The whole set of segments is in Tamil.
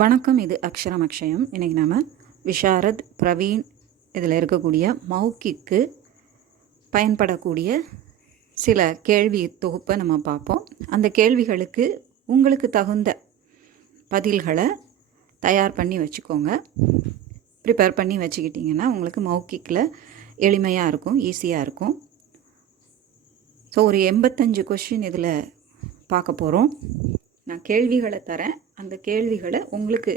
வணக்கம். இது அக்ஷரம் அக்ஷயம். இன்றைக்கி நம்ம விஷாரத் பிரவீன் இதில் இருக்கக்கூடிய மௌக்கிக்கு பயன்படக்கூடிய சில கேள்வி தொகுப்பை நம்ம பார்ப்போம். அந்த கேள்விகளுக்கு உங்களுக்கு தகுந்த பதில்களை தயார் பண்ணி வச்சுக்கோங்க. ப்ரிப்பேர் பண்ணி வச்சுக்கிட்டிங்கன்னா உங்களுக்கு மௌக்கிக்கில் எளிமையாக இருக்கும், ஈஸியாக இருக்கும். ஸோ ஒரு 85 கொஷின் இதில் பார்க்க போகிறோம். நான் கேள்விகளை தரேன். அந்த கேள்விகளை உங்களுக்கு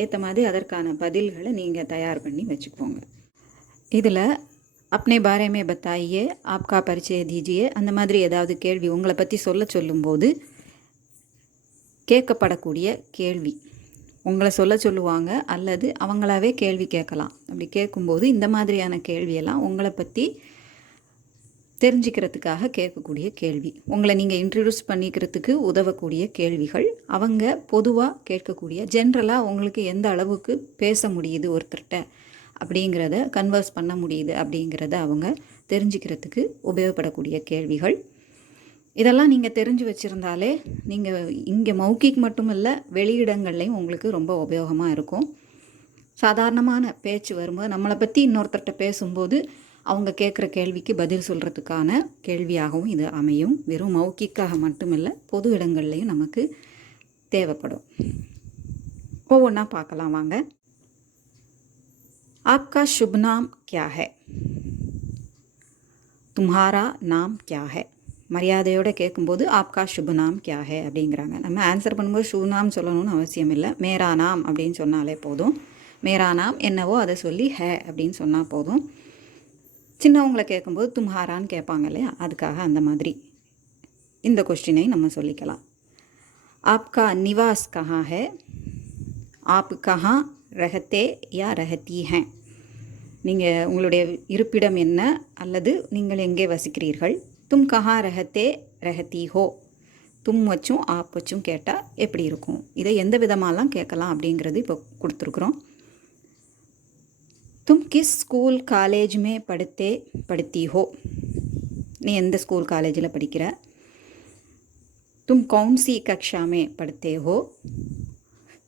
ஏற்ற மாதிரி அதற்கான பதில்களை நீங்கள் தயார் பண்ணி வச்சுக்கோங்க. இதில் அப்னே பாரே மே பத்தாயியே, ஆப்கா பரிச்சய தீஜியே, அந்த மாதிரி ஏதாவது கேள்வி உங்களை பற்றி சொல்லும்போது கேட்கப்படக்கூடிய கேள்வி உங்களை சொல்லுவாங்க, அல்லது அவங்களாவே கேள்வி கேட்கலாம். அப்படி கேட்கும்போது இந்த மாதிரியான கேள்வியெல்லாம் உங்களை பற்றி தெரிஞ்சுக்கிறதுக்காக கேட்கக்கூடிய கேள்வி, உங்களை நீங்கள் இன்ட்ரடியூஸ் பண்ணிக்கிறதுக்கு உதவக்கூடிய கேள்விகள், அவங்க பொதுவாக கேட்கக்கூடிய ஜென்ரலாக உங்களுக்கு எந்த அளவுக்கு பேச முடியுது ஒருத்தர்கிட்ட அப்படிங்கிறத கன்வர்ஸ் பண்ண முடியுது அப்படிங்கிறத அவங்க தெரிஞ்சுக்கிறதுக்கு உபயோகப்படக்கூடிய கேள்விகள். இதெல்லாம் நீங்கள் தெரிஞ்சு வச்சுருந்தாலே நீங்கள் இங்கே மௌக்கிக் மட்டும் இல்லை, வெளியிடங்கள்லையும் உங்களுக்கு ரொம்ப உபயோகமாக இருக்கும். சாதாரணமான பேச்சு வரும்போது நம்மளை பற்றி இன்னொருத்தர்கிட்ட பேசும்போது அவங்க கேட்குற கேள்விக்கு பதில் சொல்கிறதுக்கான கேள்வியாகவும் இது அமையும். வெறும் மௌக்கிக்காக மட்டுமில்லை, பொது இடங்கள்லையும் நமக்கு தேவைப்படும். ஒவ்வொன்றா பார்க்கலாம் வாங்க. ஆப்கா शुभ नाम क्या है? तुम्हारा नाम क्या है? மரியாதையோடு கேட்கும்போது ஆப்கா शुभ नाम क्या है அப்படிங்கிறாங்க. நம்ம ஆன்சர் பண்ணும்போது शुभ नाम சொல்லணும்னு அவசியம் இல்லை. மேரா நாம் அப்படின்னு சொன்னாலே போதும். மேரா நாம் என்னவோ அதை சொல்லி ஹே அப்படின்னு சொன்னால் போதும். சின்னவங்களை கேட்கும்போது தும்ஹாரான்னு கேட்பாங்க இல்லையா, அதுக்காக அந்த மாதிரி இந்த கொஸ்டினை நம்ம சொல்லிக்கலாம். ஆப்கா நிவாஸ் கஹான் ஹே, ஆப் கஹான் ரஹத்தே யா ரஹத்தி ஹே. நீங்கள் உங்களுடைய இருப்பிடம் என்ன அல்லது நீங்கள் எங்கே வசிக்கிறீர்கள். தும் கஹான் ரஹத்தே ரஹத்தி ஹோ. தும் வச்சும் ஆப் வச்சும் கேட்டால் எப்படி இருக்கும், இதை எந்த விதமாலாம் கேட்கலாம் அப்படிங்கிறது இப்போ கொடுத்துருக்குறோம். तुम किस स्कूल कॉलेज में पढ़ती हो? நீ எந்த ஸ்கூல் காலேஜில் படிக்கிற. तुम कौन सी कक्षा में पढ़ते हो?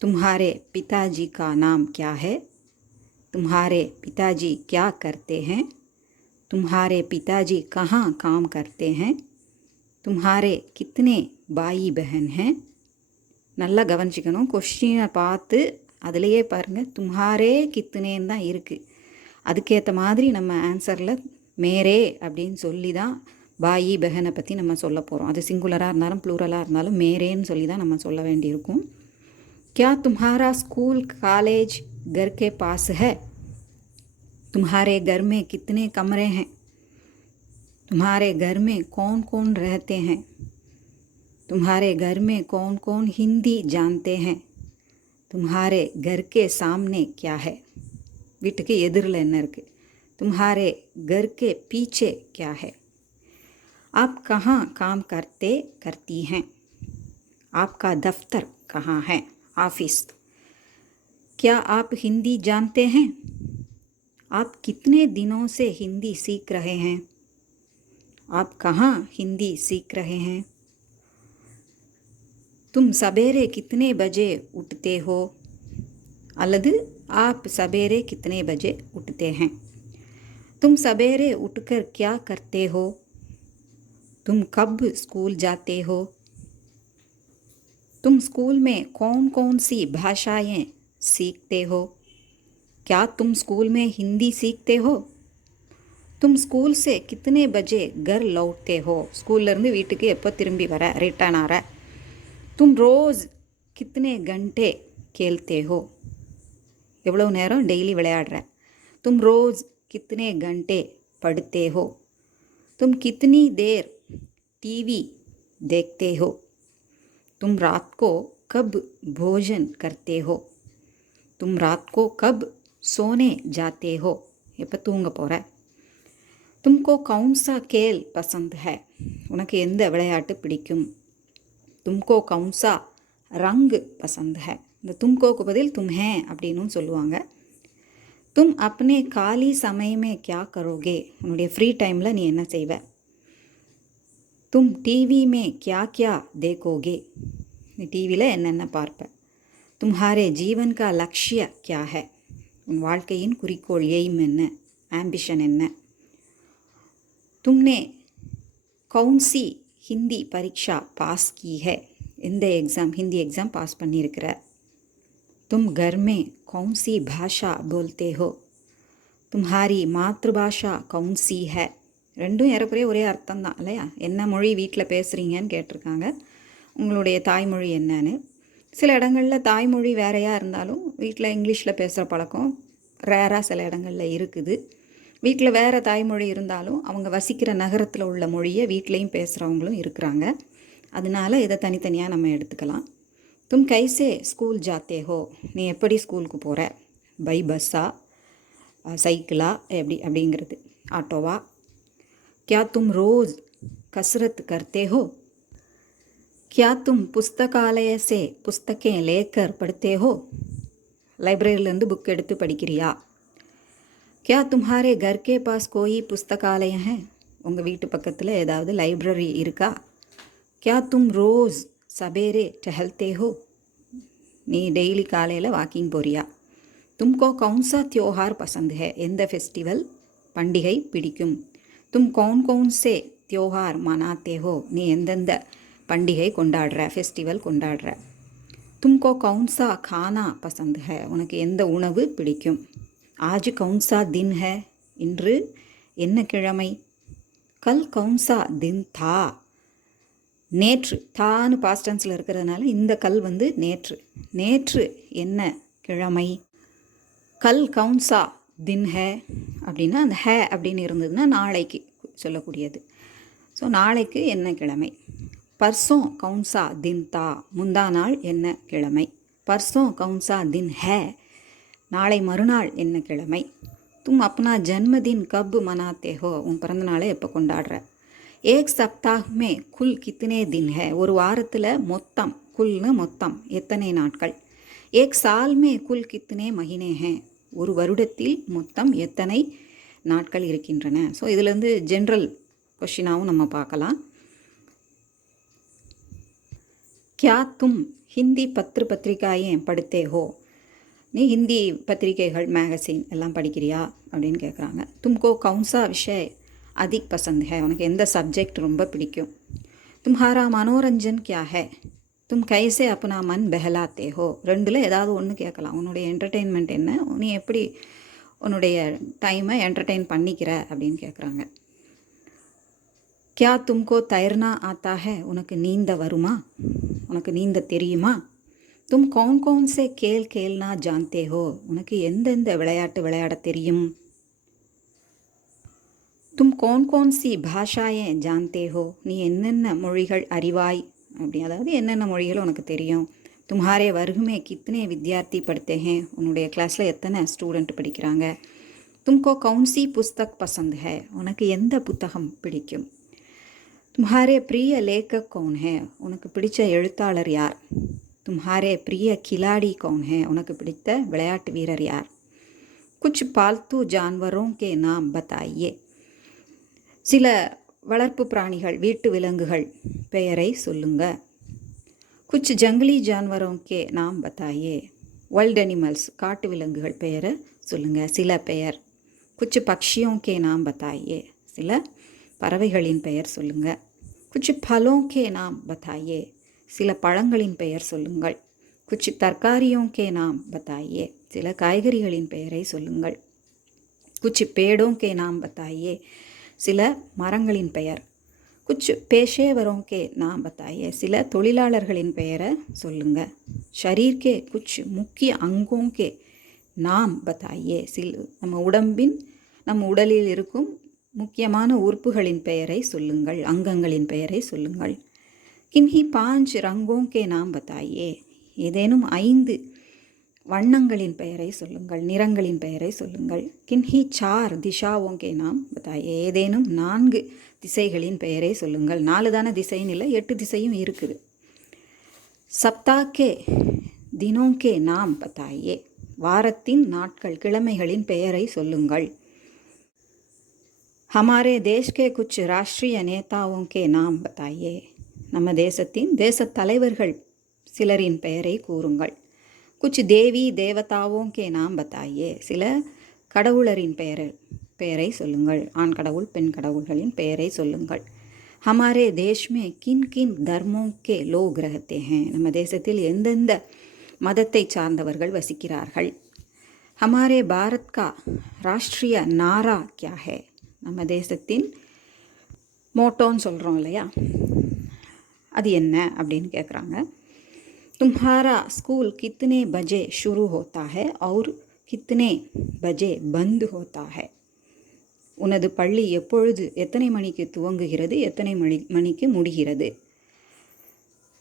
तुम्हारे पिताजी का नाम क्या है? तुम्हारे पिताजी क्या करते हैं? तुम्हारे पिताजी कहाँ काम करते हैं? तुम्हारे कितने भाई बहन हैं? நல்லா கவனிச்சிக்கணும். கொஸ்டினை பார்த்து அதிலையே பாருங்கள், தும்ஹாரே கித்துனேன்னு தான் இருக்குது. அதுக்கேற்ற மாதிரி நம்ம ஆன்சரில் மேரே அப்படின்னு சொல்லி தான் பாயி பெஹனை பற்றி நம்ம சொல்ல போகிறோம். அது சிங்குலராக இருந்தாலும் ப்ளூரலாக இருந்தாலும் மேரேன்னு சொல்லி தான் நம்ம சொல்ல வேண்டியிருக்கும். क्या तुम्हारा स्कूल कॉलेज घर के पास है? तुम्हारे घर में कितने कमरे हैं? तुम्हारे घर में कौन कौन रहते हैं? तुम्हारे घर में कौन कौन हिंदी जानते हैं? तुम्हारे घर के सामने क्या है? வீட்டுக்கு எதிரில் என்ன இருக்குது? तुम्हारे घर के पीछे क्या है? आप कहाँ काम करती हैं? आपका दफ्तर कहाँ है? ऑफिस. क्या आप हिंदी जानते हैं? आप कितने दिनों से हिंदी सीख रहे हैं? आप कहाँ हिंदी सीख रहे हैं? तुम सवेरे कितने बजे उठते हो? அல்லது आप सवेरे कितने बजे उठते हैं? तुम सवेरे उठकर क्या करते हो? तुम कब स्कूल जाते हो? तुम स्कूल में कौन कौन सी भाषाएं सीखते हो? क्या तुम स्कूल में हिंदी सीखते हो? तुम स्कूल से कितने बजे घर लौटते हो? ஸ்கூல்லேருந்து வீட்டுக்கு எப்போ திரும்பி வர, ரிட்டர்ன் ஆகிற. तुम रोज़ कितने घंटे खेलते हो? எவ்வளோ நேரம் டெய்லி விளையாடுற. तुम रोज़ कितने घंटे पढ़ते हो? तुम कितनी देर टीवी देखते हो? तुम रात को कब भोजन करते हो? तुम रात को कब सोने जाते हो? எப்போ தூங்க போகிற. तुमको कौन सा खेल पसंद है? உனக்கு எந்த விளையாட்டு பிடிக்கும். तुमको कौन सा रंग पसंद है? இந்த तुमकोக்கு பதில் तुम हैं அப்படின்னு சொல்லுவாங்க. तुम अपने खाली समय में क्या करोगे? உன்னுடைய ஃப்ரீ டைமில் நீ என்ன செய்வ. तुम टीवी में क्या क्या देखोगे? நீ டிவியில் என்னென்ன பார்ப்ப. तुम्हारे जीवन का लक्ष्य क्या है? உன் வாழ்க்கையின் குறிக்கோள் எய்ம் என்ன, ஆம்பிஷன் என்ன? तुमने कौन सी हिंदी परीक्षा पास की है? எந்த எக்ஸாம், ஹிந்தி எக்ஸாம் பாஸ் பண்ணியிருக்கிற? तुम घर में कौन सी भाषा बोलते हो? तुम्हारी मातृभाषा कौन सी है? ரெண்டும் ஏறக்குறைய ஒரே அர்த்தம் தான் இல்லையா? என்ன மொழி வீட்டில் பேசுகிறீங்கன்னு கேட்டிருக்காங்க. உங்களுடைய தாய்மொழி என்னன்னு. சில இடங்களில் தாய்மொழி வேறையாக இருந்தாலும் வீட்டில் இங்கிலீஷில் பேசுகிற பழக்கம் ரேராக சில இடங்களில் இருக்குது. வீட்டில் வேறு தாய்மொழி இருந்தாலும் அவங்க வசிக்கிற நகரத்தில் உள்ள மொழியை வீட்லேயும் பேசுகிறவங்களும் இருக்கிறாங்க. அதனால இதை தனித்தனியாக நம்ம எடுத்துக்கலாம். தும் கைசே ஸ்கூல் ஜாத்தே ஹோ? நீ எப்படி ஸ்கூலுக்கு போகிற? பை பஸ்ஸா, சைக்கிளா, அப்படிங்கிறது ஆட்டோவா? क्या तुम रोज़ कसरत करते हो? क्या तुम पुस्तकालय से पुस्तकें लेकर पढ़ते हो? லைப்ரரியிலேருந்து புக் எடுத்து படிக்கிறியா? क्या तुम्हारे घर के पास कोई पुस्तकालय है? உங்கள் வீட்டு பக்கத்தில் ஏதாவது லைப்ரரி இருக்கா? क्या तुम रोज़ सवेरे टहलते हो? நீ டெய்லி காலையில் வாக்கிங் போறியா? तुमको कौन सा त्योहार पसंद है? எந்த ஃபெஸ்டிவல், பண்டிகை பிடிக்கும்? तुम कौन कौन से त्योहार मनाते हो? நீ எந்தெந்த பண்டிகை கொண்டாடுற, ஃபெஸ்டிவல் கொண்டாடுற? तुमको कौन सा खाना पसंद है? உனக்கு எந்த உணவு பிடிக்கும்? आज कौन सा दिन है? இன்று என்ன கிழமை? कल कौन सा दिन था? நேற்று, தான்னு பாஸ்ட் டென்ஸில் இருக்கிறதுனால இந்த கல் வந்து நேற்று. நேற்று என்ன கிழமை? கல் கவுன்சா தின் ஹே அப்படின்னா அந்த ஹே அப்படின்னு இருந்ததுன்னா நாளைக்கு சொல்லக்கூடியது. ஸோ நாளைக்கு என்ன கிழமை? பர்சோं கவுன்சா தின் தா, முந்தா நாள் என்ன கிழமை? பர்சோं கவுன்சா தின் ஹே, நாளை மறுநாள் என்ன கிழமை? தும் அப்னா ஜன்மதின் கப் மனாத்தே ஹோ? உன் பிறந்த நாளை எப்போ கொண்டாடுற? ஏக் சப்தாஹ் மே குல் கித்தனே தின் ஹே? ஒரு வாரத்தில் மொத்தம், குல்னு மொத்தம், எத்தனை நாட்கள்? ஏக் சால் மே குல் கித்தனே மஹினே ஹே? ஒரு வருடத்தில் மொத்தம் எத்தனை நாட்கள் இருக்கின்றன? ஸோ இதுலேருந்து ஜென்ரல் கொஷினாகவும் நம்ம பார்க்கலாம். क्या तुम हिंदी पत्र पत्रिकाएं पढ़ते हो? நீ ஹிந்தி பத்திரிகைகள், மேகசின் எல்லாம் படிக்கிறியா அப்படின்னு கேட்குறாங்க. तुमको कौन सा विषय अधिक पसंद है? உனக்கு எந்த சப்ஜெக்ட் ரொம்ப பிடிக்கும்? तुम्हारा मनोरंजन क्या है? तुम कैसे अपना मन बहलाते हो? ரெண்டில் ஏதாவது ஒன்று கேட்கலாம். உன்னுடைய என்டர்டெயின்மெண்ட் என்ன, நீ எப்படி உன்னுடைய டைமை என்டர்டெயின் பண்ணிக்கிற அப்படின்னு கேட்குறாங்க. क्या तुमको तैरना आता है? உனக்கு நீந்த வருமா? உனக்கு நீந்த தெரியுமா? तुम कौन कौन से खेल खेलना जानते हो? உனக்கு எந்தெந்த விளையாட்டு விளையாட தெரியும்? तुम कौन कौन सी भाषाएं जानते हो? நீ என்னென்ன மொழிகள் அறிவாய்? அப்படி அதாவது என்னென்ன மொழிகள் உனக்கு தெரியும்? तुम्हारे वर्ग में कितने विद्यार्थी पढ़ते हैं? உன்னுடைய கிளாஸில் எத்தனை ஸ்டூடெண்ட் படிக்கிறாங்க? तुमको कौन सी पुस्तक पसंद है? உனக்கு எந்த புத்தகம் பிடிக்கும்? तुम्हारे प्रिय लेखक कौन है? உனக்கு பிடிச்ச எழுத்தாளர் யார்? तुम्हारे प्रिय खिलाड़ी कौन है? உனக்கு பிடித்த விளையாட்டு வீரர் யார்? कुछ पालतू जानवरों के नाम बताइए. சில வளர்ப்பு பிராணிகள், வீட்டு விலங்குகள் பெயரை சொல்லுங்க. कुछ जंगली जानवरों के नाम बताइए. वाइल्ड एनिमल्स, காட்டு விலங்குகள் பெயரை சொல்லுங்க, சில பெயர். कुछ पक्षियों के नाम बताइए. சில பறவைகளின் பெயர் சொல்லுங்க. कुछ फलों के नाम बताइए. சில பழங்களின் பெயர் சொல்லுங்கள். कुछ तरकारियों के नाम बताइए. சில காய்கறிகளின் பெயரை சொல்லுங்கள். कुछ पेड़ों के नाम बताइए. சில மரங்களின் பெயர். कुछ पेशेवरों के नाम बताइए. சில தொழிலாளர்களின் பெயரை சொல்லுங்க. शरीर के कुछ मुख्य अंगों के नाम बताइए. நம்ம உடலில் இருக்கும் முக்கியமான உறுப்புகளின் பெயரை சொல்லுங்கள், அங்கங்களின் பெயரை சொல்லுங்கள். किन्हीं 5 रंगों के नाम बताइए. ஏதேனும் 5 வண்ணங்களின் பெயரை சொல்லுங்கள், நிறங்களின் பெயரை சொல்லுங்கள். किन्हीं 4 दिशाओं के नाम बताइए. ஏதேனும் 4 திசைகளின் பெயரை சொல்லுங்கள். 4 தானே திசைன்னு இல்லை, 8 திசையும் இருக்குது. सप्ताह के दिनों के नाम बताइए. வாரத்தின் நாட்கள், கிழமைகளின் பெயரை சொல்லுங்கள். हमारे देश के कुछ राष्ट्रीय नेताओं के नाम बताइए. நம்ம தேசத்தின் தேசத் தலைவர்கள் சிலரின் பெயரை கூறுங்கள். कुछ देवी देवताओं के नाम बताइए. சில கடவுளரின் பெயரை சொல்லுங்கள். ஆண் கடவுள் பெண் கடவுள்களின் பெயரை சொல்லுங்கள். हमारे देश में किन किन धर्मों के लोग रहते हैं. நம்ம தேசத்தில் எந்தெந்த மதத்தை சார்ந்தவர்கள் வசிக்கிறார்கள். हमारे भारत का राष्ट्रीय नारा क्या है. நம்ம தேசத்தின் மோட்டோன்னு சொல்கிறோம் இல்லையா, அது என்ன அப்படின்னு கேட்குறாங்க. तुम्हारा स्कूल कितने बजे शुरू होता है और कितने बजे बंद होता है. உனது பள்ளி எப்பொழுது எத்தனை மணிக்கு துவங்குகிறது, எத்தனை மணிக்கு முடிகிறது.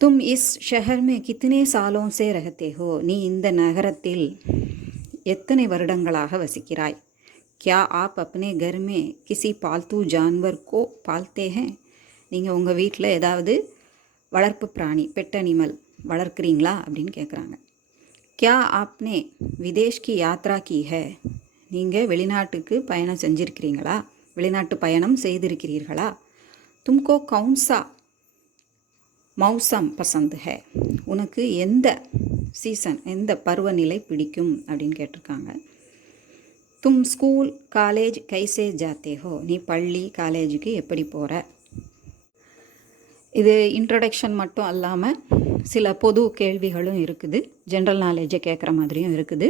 तुम इस शहर में कितने सालों से रहते हो. நீ இந்த நகரத்தில் எத்தனை வருடங்களாக வசிக்கிறாய். क्या आप अपने घर में किसी पालतू जानवर को पालते हैं. நீங்கள் உங்கள் வீட்டில் ஏதாவது வளர்ப்பு பிராணி பெட் அனிமல் வளர்க்குறீங்களா அப்படின்னு கேட்குறாங்க. क्या आपने विदेश की यात्रा की है. நீங்கள் வெளிநாட்டுக்கு பயணம் செஞ்சுருக்கிறீங்களா, வெளிநாட்டு பயணம் செய்திருக்கிறீர்களா. तुमको कौन सा मौसम पसंद है. உனக்கு எந்த சீசன், எந்த பருவநிலை பிடிக்கும் அப்படின்னு கேட்டிருக்காங்க. तुम स्कूल காலேஜ் கைசே ஜாத்தே ஹோ. நீ பள்ளி காலேஜுக்கு எப்படி போகிற. இது இன்ட்ரடக்ஷன் மட்டும் அல்லாமல் சில பொது கேள்விகளும் இருக்குது, ஜென்ரல் நாலேஜை கேட்குற மாதிரியும் இருக்குது.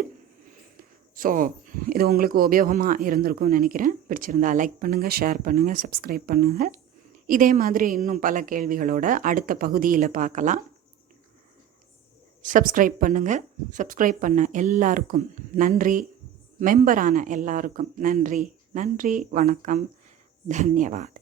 ஸோ இது உங்களுக்கு உபயோகமாக இருந்திருக்கும்னு நினைக்கிறேன். பிடிச்சிருந்தா லைக் பண்ணுங்கள், ஷேர் பண்ணுங்கள், சப்ஸ்கிரைப் பண்ணுங்கள். இதே மாதிரி இன்னும் பல கேள்விகளோட அடுத்த பகுதியில் பார்க்கலாம். சப்ஸ்கிரைப் பண்ணுங்கள். சப்ஸ்கிரைப் பண்ண எல்லாருக்கும் நன்றி. மெம்பரான எல்லாருக்கும் நன்றி. நன்றி, வணக்கம், தன்யவாத்.